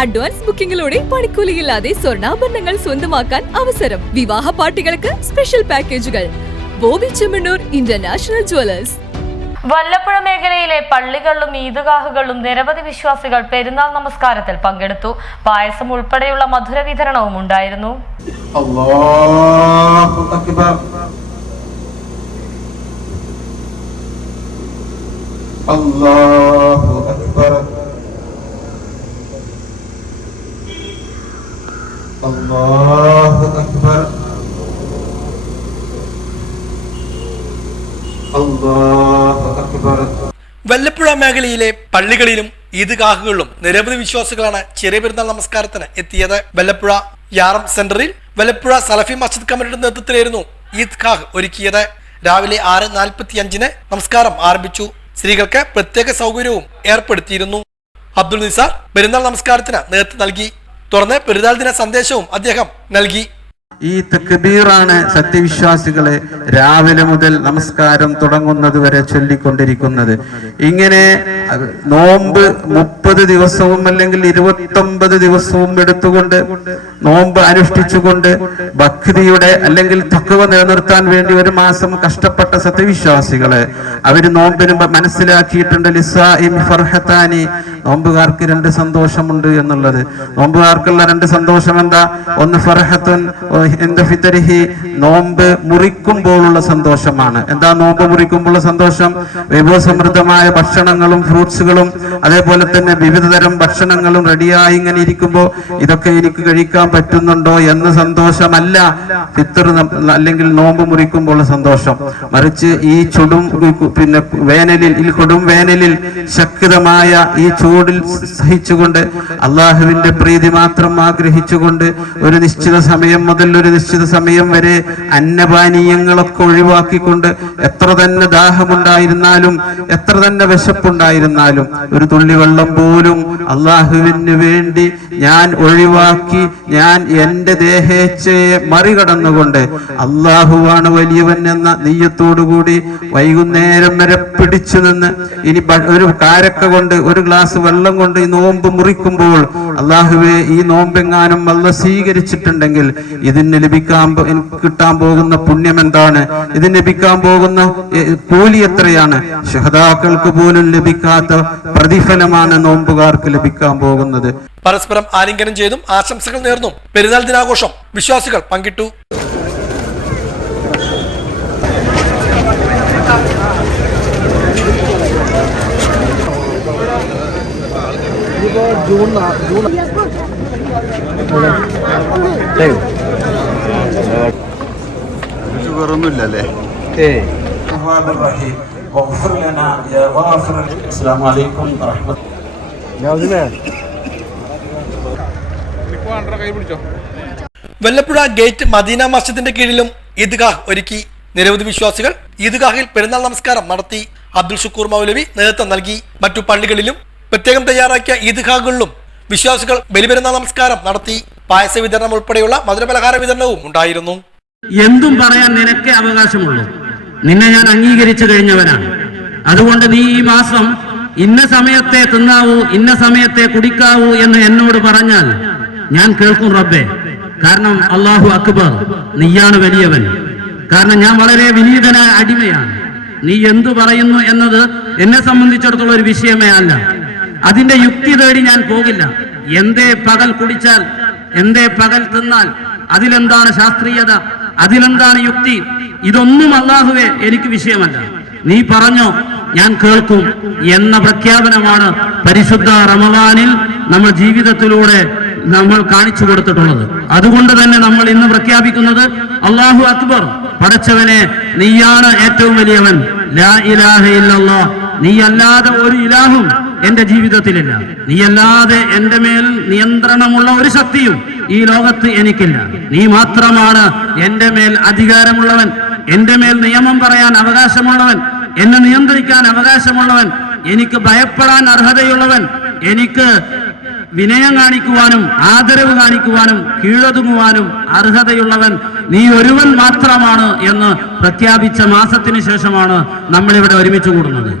Advance ബുക്കിംഗിലൂടെ പണിക്കൂലിയില്ലാതെ സ്വർണാഭരണങ്ങൾ സ്വന്തമാക്കാൻ അവസരം. വിവാഹ പാർട്ടികൾക്ക് സ്പെഷ്യൽ പാക്കേജുകൾ. ബോബി ചെമ്മണ്ണൂർ ഇന്റർനാഷണൽ ജുവലേഴ്സ് വല്ലപ്പുഴ മേഖലയിലെ പള്ളികളിലും ഈദ്ഗാഹുകളിലും നിരവധി വിശ്വാസികൾ പെരുന്നാൾ നമസ്കാരത്തിൽ പങ്കെടുത്തു. പായസം ഉൾപ്പെടെയുള്ള മധുര വിതരണവും ഉണ്ടായിരുന്നു. അല്ലാഹു الله أكبر الله أكبر വല്ലപ്പുഴ മേഖലയിലെ പള്ളികളിലും ഈദ്ഗാഹുകളിലും നിരവധി വിശ്വാസികളാണ് ചെറിയ പെരുന്നാൾ നമസ്കാരത്തിന് എത്തിയത് വല്ലപ്പുഴ യാറം സെന്ററിൽ വല്ലപ്പുഴ സലഫി മസ്ജിദ് കമ്മിറ്റിയുടെ നേതൃത്വത്തിലായിരുന്നു ഈദ്ഗാഹ് ഒരുക്കിയത് രാവിലെ ആറ് നാൽപ്പത്തി അഞ്ചിന് നമസ്കാരം ആരംഭിച്ചു സ്ത്രീകൾക്ക് പ്രത്യേക സൗകര്യവും ഏർപ്പെടുത്തിയിരുന്നു അബ്ദുൾ നിസാർ പെരുന്നാൾ നമസ്കാരത്തിന് നേതൃത്വം നൽകി തുടർന്ന് പെരുന്നാൾ ദിന സന്ദേശവും അദ്ദേഹം നൽകി. ഈ തക്ബീറാണ് സത്യവിശ്വാസികളെ രാവിലെ മുതൽ നമസ്കാരം തുടങ്ങുന്നത് വരെ ചൊല്ലിക്കൊണ്ടിരിക്കുന്നത്. ഇങ്ങനെ നോമ്പ് മുപ്പത് ദിവസവും അല്ലെങ്കിൽ ഇരുപത്തൊമ്പത് ദിവസവും എടുത്തുകൊണ്ട് നോമ്പ് അനുഷ്ഠിച്ചുകൊണ്ട് ഭക്തിയുടെ അല്ലെങ്കിൽ തക്കവ നിലനിർത്താൻ വേണ്ടി ഒരു മാസം കഷ്ടപ്പെട്ട സത്യവിശ്വാസികളെ അവർ നോമ്പിന് മനസ്സിലാക്കിയിട്ടുണ്ട്. ലിസാഇം ഫർഹത്താനി. നോമ്പുകാർക്ക് രണ്ട് സന്തോഷമുണ്ട് എന്നുള്ളത്. നോമ്പുകാർക്കുള്ള രണ്ട് സന്തോഷം എന്താ? ഒന്ന് ഫർഹത്തുൻ ഫിത്തരിഹി നോമ്പ് മുറിക്കുമ്പോഴുള്ള സന്തോഷമാണ്. എന്താ നോമ്പ് മുറിക്കുമ്പോഴുള്ള സന്തോഷം? വിഭവസമൃദ്ധമായ ഭക്ഷണങ്ങളും ഫ്രൂട്ട്സുകളും അതേപോലെ തന്നെ വിവിധ തരം ഭക്ഷണങ്ങളും റെഡിയായി ഇങ്ങനെ ഇരിക്കുമ്പോൾ ഇതൊക്കെ എനിക്ക് കഴിക്കാൻ പറ്റുന്നുണ്ടോ എന്ന സന്തോഷമല്ല. ഫിത്തർ അല്ലെങ്കിൽ നോമ്പ് മുറിക്കുമ്പോഴുള്ള സന്തോഷം. മറിച്ച് ഈ ചുടും പിന്നെ വേനലിൽ ഈ കൊടും വേനലിൽ ശക്തമായ ഈ ചൂടിൽ സഹിച്ചുകൊണ്ട് അള്ളാഹുവിന്റെ പ്രീതി മാത്രം ആഗ്രഹിച്ചുകൊണ്ട് ഒരു നിശ്ചിത സമയം മുതൽ ഒരു നിശ്ചിത സമയം വരെ അന്നപാനീയങ്ങളൊക്കെ ഒഴിവാക്കിക്കൊണ്ട് എത്ര തന്നെ ദാഹമുണ്ടായിരുന്നാലും എത്ര തന്നെ വിശപ്പുണ്ടായിരുന്നാലും ഒരു തുള്ളി വെള്ളം പോലും അള്ളാഹുവിന് വേണ്ടി ഞാൻ ഒഴിവാക്കി ഞാൻ എന്റെ ദേഹേച്ഛയെ മറികടന്നുകൊണ്ട് അള്ളാഹുവാണ് വലിയവൻ എന്ന നെയ്യത്തോടുകൂടി വൈകുന്നേരം വരെ പിടിച്ചു നിന്ന് ഇനി ഒരു കാരക്ക കൊണ്ട് ഒരു ഗ്ലാസ് വെള്ളം കൊണ്ട് ഈ നോമ്പ് മുറിക്കുമ്പോൾ അള്ളാഹുവെ ഈ നോമ്പെങ്ങാനും വല്ല സ്വീകരിച്ചിട്ടുണ്ടെങ്കിൽ ഇതിന് ലഭിക്കാൻ കിട്ടാൻ പോകുന്ന പുണ്യം എന്താണ്? ഇതിന് ലഭിക്കാൻ പോകുന്ന കൂലി എത്രയാണ്? ഷഹദാക്കൾക്ക് പോലും ലഭിക്കാത്ത പ്രതിഫലമാണ് നോമ്പുകാർക്ക് ലഭിക്കാൻ പോകുന്നത്. പരസ്പരം ആലിംഗനം ചെയ്തും ആശംസകൾ നേർന്നും പെരുന്നാൾ ദിനാഘോഷം വിശ്വാസികൾ പങ്കിട്ടു. വേറൊന്നുമില്ലല്ലേ? അസ്സലാമു അലൈക്കും വറഹ്മത്തുള്ളാഹി വല്ലപ്പുഴ ഗേറ്റ് മദീന മസ്ജിദിന്റെ കീഴിലും ഈദ്ഗാഹ് ഒരുക്കി നിരവധി വിശ്വാസികൾ. ഈദ്ഗാഹിൽ പെരുന്നാൾ നമസ്കാരം നടത്തി അബ്ദുൽ ഷുക്കൂർ മൗലവി നേതൃത്വം നൽകി. മറ്റു പള്ളികളിലും പ്രത്യേകം തയ്യാറാക്കിയ ഈദ്ഗാഹുകളിലും വിശ്വാസികൾ ബലിപെരുന്നാൾ നമസ്കാരം നടത്തി പായസ വിതരണം ഉൾപ്പെടെയുള്ള മധുരപലഹാര വിതരണവും ഉണ്ടായിരുന്നു. എന്തും പറയാൻ നിനക്കേ അവകാശമുള്ളൂ. നിന്നെ ഞാൻ അംഗീകരിച്ചു കഴിഞ്ഞവനാണ്. അതുകൊണ്ട് നീ ഈ മാസം ഇന്ന സമയത്തെ തിന്നാവൂ ഇന്ന സമയത്തെ കുടിക്കാവൂ എന്ന് എന്നോട് പറഞ്ഞാൽ ഞാൻ കേൾക്കും റബ്ബേ. കാരണം അള്ളാഹു അക്ബർ നീയാണ് വലിയവൻ. കാരണം ഞാൻ വളരെ വിനീതനായ അടിമയാണ്. നീ എന്തു പറയുന്നു എന്നത് എന്നെ സംബന്ധിച്ചിടത്തോളം ഒരു വിഷയമേ അല്ല. അതിന്റെ യുക്തി തേടി ഞാൻ പോകില്ല. എന്തേ പകൽ കുടിച്ചാൽ എന്തേ പകൽ തിന്നാൽ അതിലെന്താണ് ശാസ്ത്രീയത അതിലെന്താണ് യുക്തി? ഇതൊന്നും അള്ളാഹുവേ എനിക്ക് വിഷയമല്ല. നീ പറഞ്ഞോ ഞാൻ കേൾക്കും എന്ന പ്രഖ്യാപനമാണ് പരിശുദ്ധ റമദാനിൽ നമ്മൾ ജീവിതത്തിലൂടെ നമ്മൾ കാണിച്ചു കൊടുത്തിട്ടുള്ളത്. അതുകൊണ്ട് തന്നെ നമ്മൾ ഇന്ന് പ്രഖ്യാപിക്കുന്നത് അള്ളാഹു അക്ബർ പടച്ചവനെ നീയാണ് ഏറ്റവും വലിയവൻ. ലാ ഇലാഹ ഇല്ലല്ലാഹ് നീ അല്ലാതെ ഒരു ഇലാഹും എന്റെ ജീവിതത്തിലില്ല. നീയല്ലാതെ എന്റെ മേൽ നിയന്ത്രണമുള്ള ഒരു ശക്തിയും ഈ ലോകത്ത് എനിക്കില്ല. നീ മാത്രമാണ് എന്റെ മേൽ അധികാരമുള്ളവൻ. എന്റെ മേൽ നിയമം പറയാൻ അവകാശമുള്ളവൻ. എന്നെ നിയന്ത്രിക്കാൻ അവകാശമുള്ളവൻ. എനിക്ക് ഭയപ്പെടാൻ അർഹതയുള്ളവൻ. എനിക്ക് വിനയം കാണിക്കുവാനും ആദരവ് കാണിക്കുവാനും കീഴൊതുങ്ങുവാനും അർഹതയുള്ളവൻ. നീ ഒരുവൻ മാത്രമാണ് എന്ന് പ്രഖ്യാപിച്ച മാസത്തിന് ശേഷമാണ് നമ്മളിവിടെ ഒരുമിച്ച് കൂടുന്നത്.